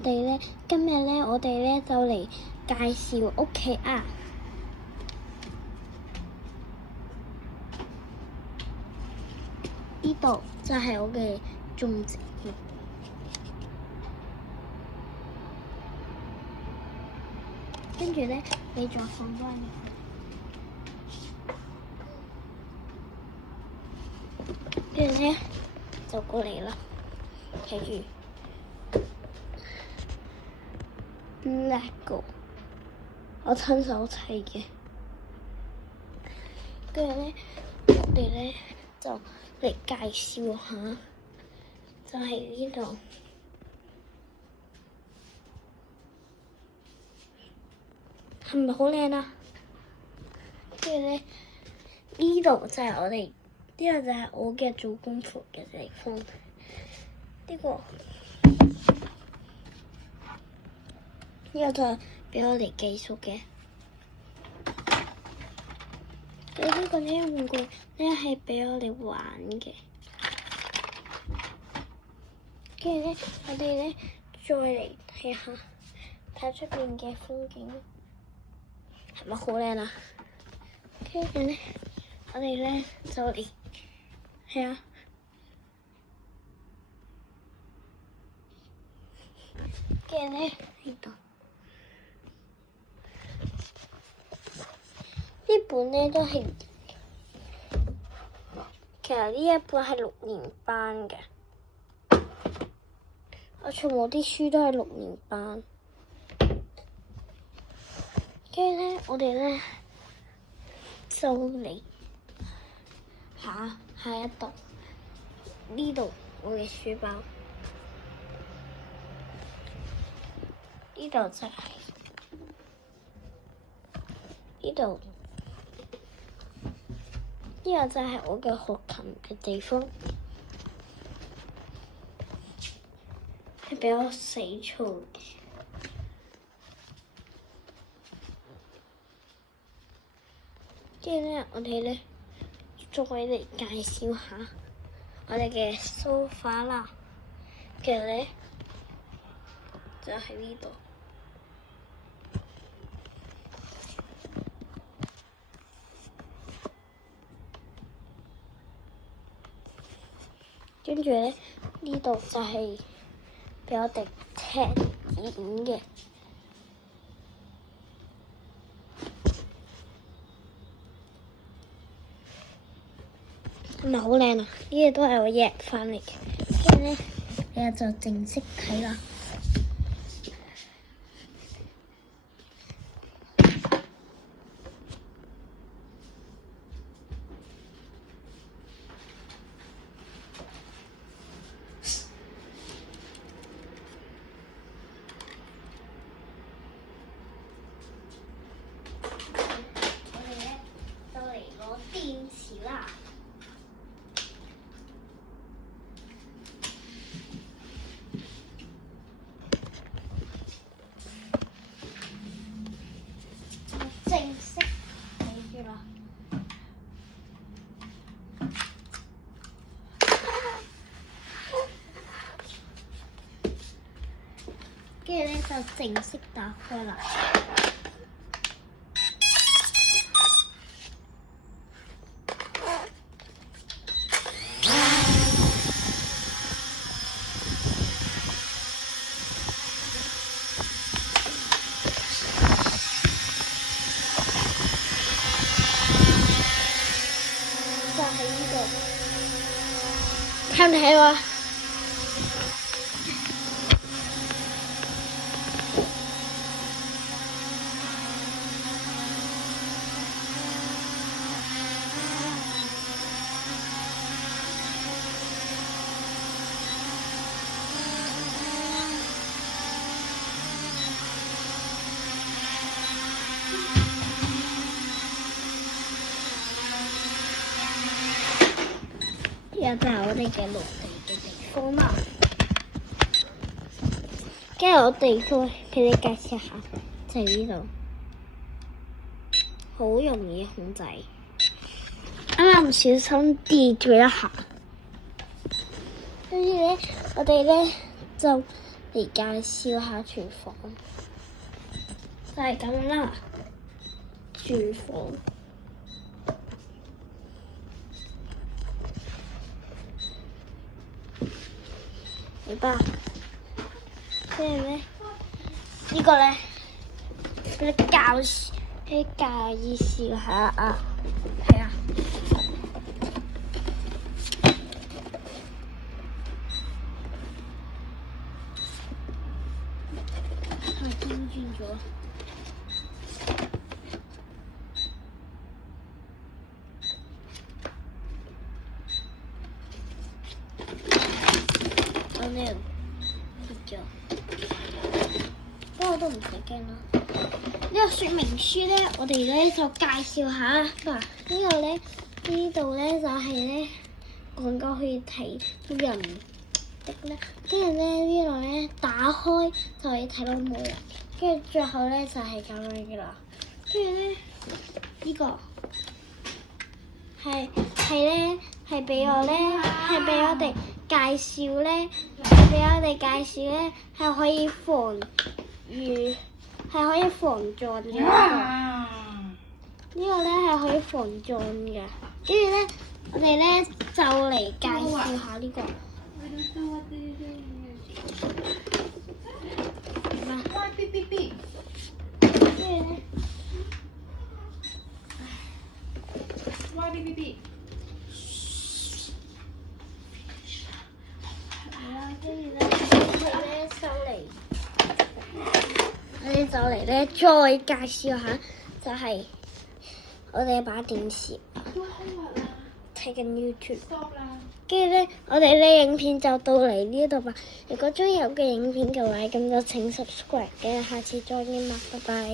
今日咧，我哋咧就嚟介紹屋企啊！呢度就係我嘅種植園，跟住咧，你再放翻入去，跟住咧就過嚟啦，睇住。Lego， 我親手砌嘅。跟住咧，我哋咧就嚟介紹下，就係呢度，係咪好靚啊？跟住咧，呢度就係我嘅做功課嘅地方。呢個就係俾我哋寄宿嘅。呢個呢玩具咧係俾我哋玩嘅。跟住咧，我哋咧再嚟睇下出邊嘅風景，係咪好靚啊？跟住咧，我哋咧就嚟睇下。跟住咧呢度。呢本咧都係，其實呢一本係6年班嘅，我全部啲書都係6年班。跟住咧，我哋咧就嚟下一度，呢度我嘅書包，呢度就係呢度。呢個就係我嘅學琴嘅地方，係比較死嘈嘅。跟住咧，我哋咧再嚟介紹下我哋嘅梳化啦。其實咧就喺呢度。跟住咧，呢度就係俾我哋踢毽嘅，係咪好靚啊？呢個都係我約翻嚟嘅。跟住咧，你就正式睇啦。電池啦，正式睇住啦。跟住咧就正式打開啦。就喺呢度，睇唔睇喎？呢個就係我哋嘅陸地嘅地方啦。跟住我哋再俾你介紹下，就係呢度，好容易控制。啱啱唔小心跌咗一下，跟住咧，我哋咧就嚟介紹下廚房，就係咁樣啦。廚房，明白？跟住咧，呢個咧，你介紹下啊，係啊。轉咗，我呢樣跌咗，不過都唔使驚啦。呢個說明書咧，我哋咧就介紹下嗱，呢個咧呢度咧就係咧廣告可以睇人的咧，跟住咧呢度咧打開就可以睇到冇人。跟住最後咧就係咁樣嘅啦，跟住咧呢個係俾我哋介紹咧，係可以防撞嘅。呢個咧係可以防撞嘅，跟住咧我哋咧就嚟介紹下呢個。我哋就嚟咧再介紹下，就係我哋把電視睇緊 YouTube。跟住咧，我哋嘅影片就到嚟呢度吧。如果中意我嘅影片嘅話，咁就請 subscribe嘅。下次再見啦，拜拜。